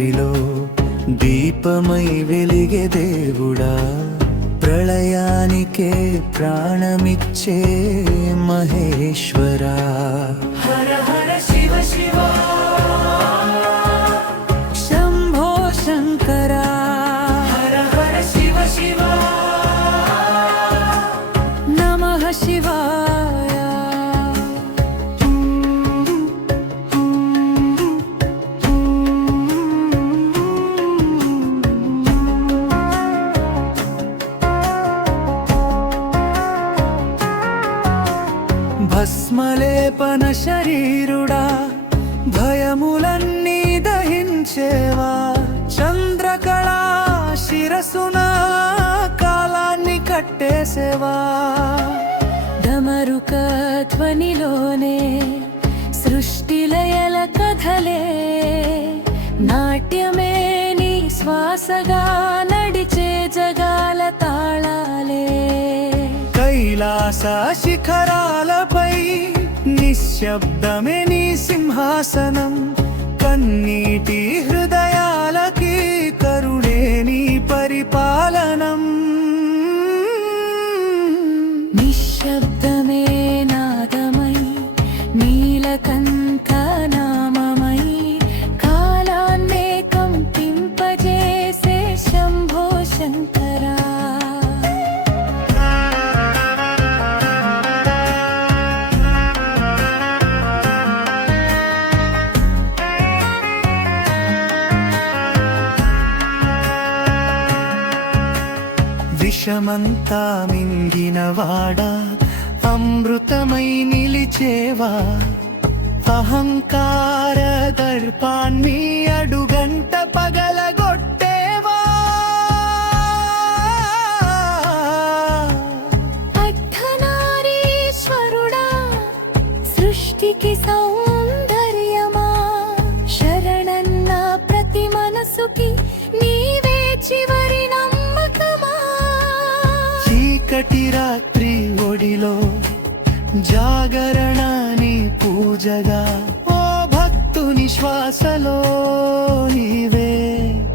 రాత్రిలో దీపమై వెలిగే దేవుడా, ప్రళయానికే ప్రాణమిచ్చే మహేశ్వరా. హర హర శివ శివ శంభో శంకరా, హర హర శివ శివ నమః శివాయ. భస్మలేపన శరీరుడా, భయములన్నీ దహించేవా, చంద్రకళా శిరసున కాలాన్ని కట్టేసేవా. డమరుక ధ్వనిలోనే సృష్టిలయల కథలే, నాట్యమే నీ శ్వాసగా నడిచే జగాల తాళాలే. కైలాస శిఖరాలపై నిశ్శబ్దమే నీ సింహాసనం, కన్నీటి హృదయాలకి కరుణే నీ పరిపాలనం. నిశ్శబ్దమే నాదమై నీలకంఠ నామమై, కాలాన్నే కంపింపజేసే శంభో శంకరా. విషమంతా మింగినవాడా, అమృతమై నిలిచేవా, అహంకార దర్పాన్ని అడుగంట పగలగొట్టేవా. అర్ధనారీశ్వరుడా, సృష్టికి సౌందర్యమా, శరణన్న ప్రతి మనసుకి నీవే చివరి నమ్మకమా. చీకటి రాత్రి ఒడిలో జాగరణ నీ పూజగా, ఓ భక్తుని శ్వాసలో నీవే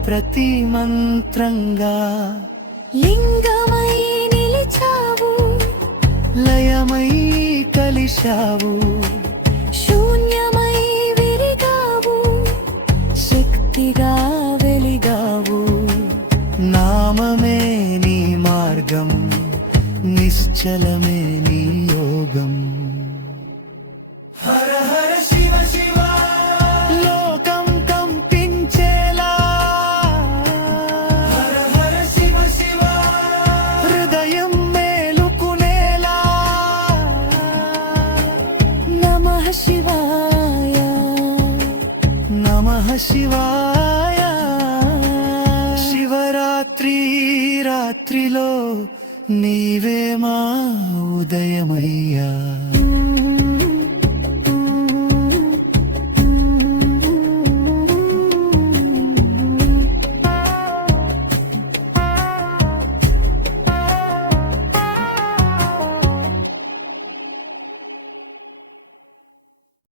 ప్రతి మంత్రంగా. లింగమై నిలిచావు, లయమై కలిశావు, శూన్యమై విరిగావు, శక్తిగా వెలిగావు. నామమే నీ మార్గం, నిశ్చలమే నీ యోగం. హర హర శివ శివ, లోకం కంపించేలా. హర హర శివ శివ, హృదయం మేలుకునేలా. నమః శివాయ, నమః శివాయ. శివరాత్రి రాత్రిలో నీవే మా ఉదయమయ్యా.